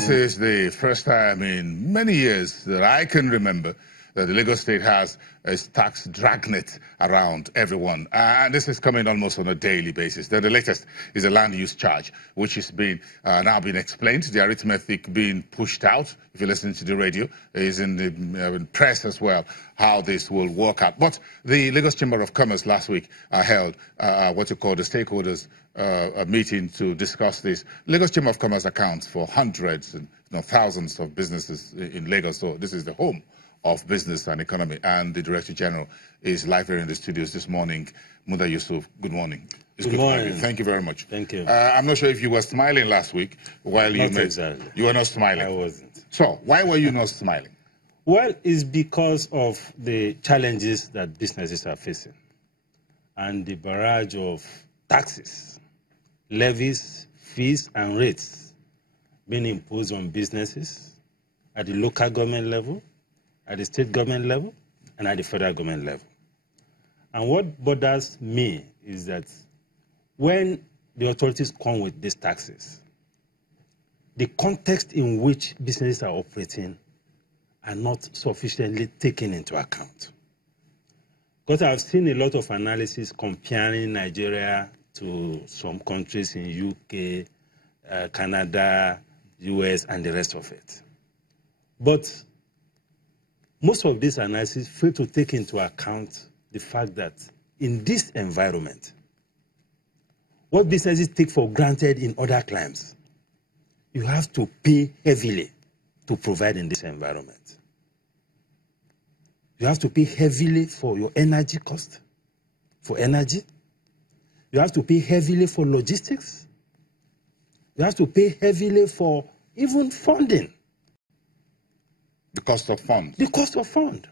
This is the first time in many years that I can remember that the Lagos State has a tax dragnet around everyone. And this is coming almost on a daily basis. The latest is a land use charge, which is now being explained. The arithmetic being pushed out, if you listen to the radio, is in the press as well, how this will work out. But the Lagos Chamber of Commerce last week held what you call the stakeholders a meeting to discuss this. Lagos Chamber of Commerce accounts for hundreds and thousands of businesses in Lagos, so this is the home of business and economy. And the Director General is live here in the studios this morning. Muda Yusuf, good morning. It's good morning. Thank you very much. Thank you. I'm not sure if you were smiling last week while you met. Exactly. You were not smiling. I wasn't. So why were you not smiling? Well, it's because of the challenges that businesses are facing and the barrage of taxes, levies, fees, and rates being imposed on businesses at the local government level, at the state government level, and at the federal government level. And what bothers me is that when the authorities come with these taxes, the context in which businesses are operating are not sufficiently taken into account. Because I've seen a lot of analysis comparing Nigeria to some countries in UK, Canada, US, and the rest of it. But most of this analysis fail to take into account the fact that in this environment, what businesses take for granted in other climes, you have to pay heavily to provide in this environment. You have to pay heavily for your energy cost, for energy. You have to pay heavily for logistics. You have to pay heavily for even funding. The cost of funds. The cost of fund.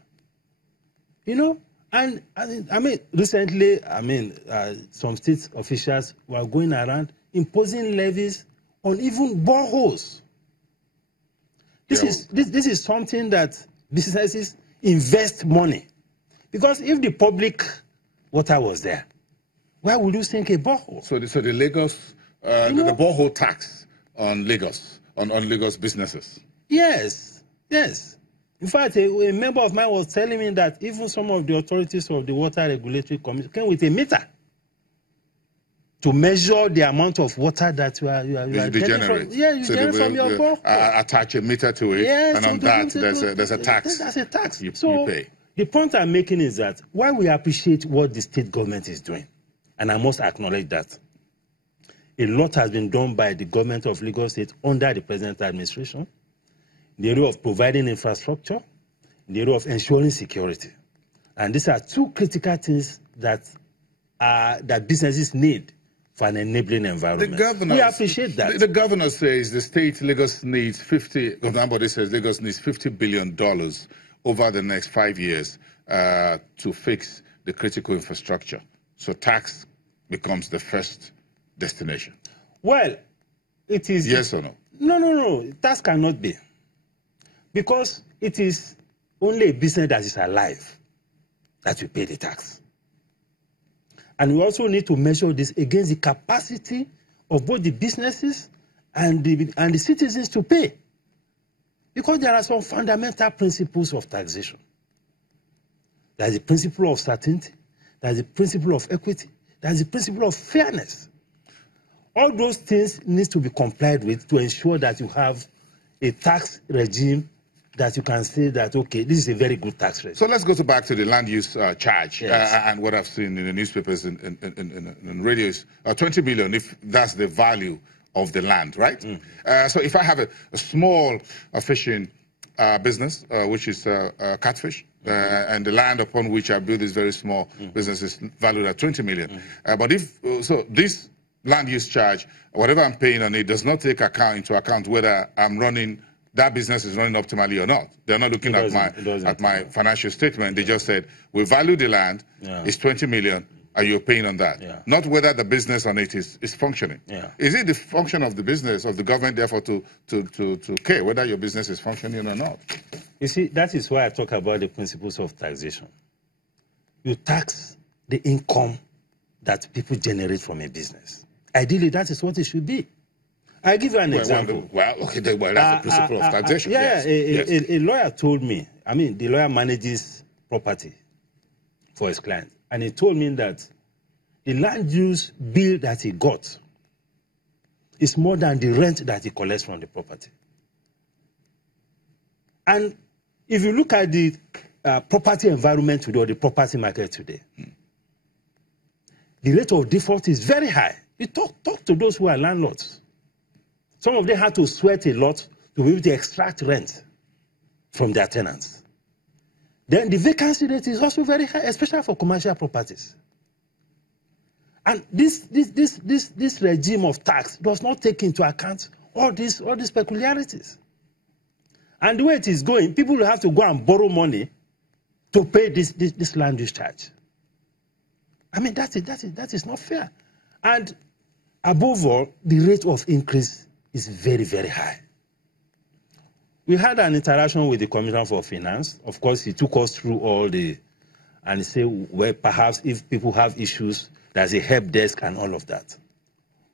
You know, and I mean, recently, some state officials were going around imposing levies on even boreholes. This is something that businesses invest money. Because if the public water was there, why would you sink a borehole? So the Lagos, the borehole tax on Lagos, on Lagos businesses. Yes, yes. In fact, a member of mine was telling me that even some of the authorities of the Water Regulatory Commission came with a meter to measure the amount of water that you are getting from, you generate from your borehole. Attach a meter to it, yes, and on that there's a tax. That's a tax. You pay. The point I'm making is that while we appreciate what the state government is doing, and I must acknowledge that, a lot has been done by the government of Lagos State under the present administration, in the area of providing infrastructure, in the area of ensuring security. And these are two critical things that businesses need for an enabling environment. We appreciate that. The governor says the state Lagos needs Lagos needs $50 billion over the next 5 years to fix the critical infrastructure. So tax becomes the first destination. Well, it is... Yes or no? No. Tax cannot be. Because it is only a business that is alive that will pay the tax. And we also need to measure this against the capacity of both the businesses and the citizens to pay. Because there are some fundamental principles of taxation. There is the principle of certainty, there is the principle of equity, there is the principle of fairness. All those things need to be complied with to ensure that you have a tax regime that you can say that, okay, this is a very good tax rate. So let's go back to the land use charge. Yes. And what I've seen in the newspapers and radios, 20 billion, if that's the value of the land, right? So if I have a small fishing business, which is catfish, and the land upon which I build this very small business is valued at 20 million. But so this land use charge, whatever I'm paying on it, does not take into account whether that business is running optimally or not. They're not looking at my financial statement. They just said, we value the land, it's 20 million, and you're paying on that. Not whether the business on it is functioning. Is it the function of the business, of the government, therefore, to care whether your business is functioning or not? You see, that is why I talk about the principles of taxation. You tax the income that people generate from a business. Ideally, that is what it should be. I give you an example. Okay, that's the principle of taxation. A lawyer told me, the lawyer manages property for his client, and he told me that the land use bill that he got is more than the rent that he collects from the property. And if you look at the property environment today, or the property market today, the rate of default is very high. You talk to those who are landlords. Some of them had to sweat a lot to be able to extract rent from their tenants. Then the vacancy rate is also very high, especially for commercial properties. And this regime of tax does not take into account all these peculiarities. And the way it is going, people will have to go and borrow money to pay this land use charge. That is not fair. And above all, the rate of increase is very, very high. We had an interaction with the Commissioner for Finance. Of course, he took us through all and he said, well, perhaps if people have issues, there's a help desk and all of that.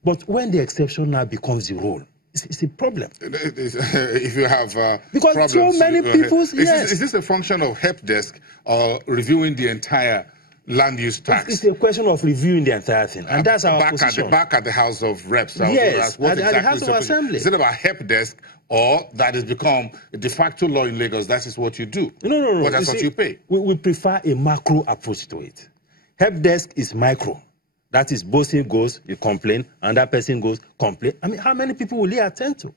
But when the exception now becomes the rule, it's a problem. If you have because problems, so many people, yes. Is this a function of help desk or reviewing the entire land use tax? It's a question of reviewing the entire thing, and that's our position. Back at the House of Reps. Yes, at the House of Assembly. Is it about help desk, or that has become a de facto law in Lagos? That is what you do. No. But that's what you pay. We prefer a macro approach to it. Help desk is micro. That is, bossing goes, you complain, and that person goes, complain. How many people will he attend to?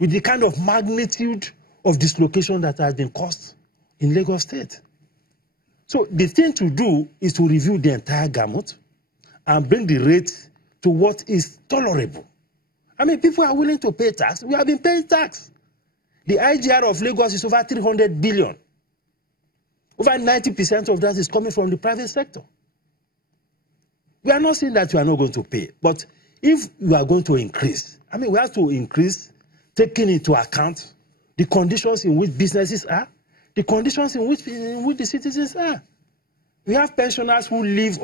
With the kind of magnitude of dislocation that has been caused in Lagos State. So the thing to do is to review the entire gamut and bring the rate to what is tolerable. People are willing to pay tax. We have been paying tax. The IGR of Lagos is over 300 billion. Over 90% of that is coming from the private sector. We are not saying that you are not going to pay. But if you are going to increase, we have to increase taking into account the conditions in which businesses are, the conditions in which the citizens are. We have pensioners who live on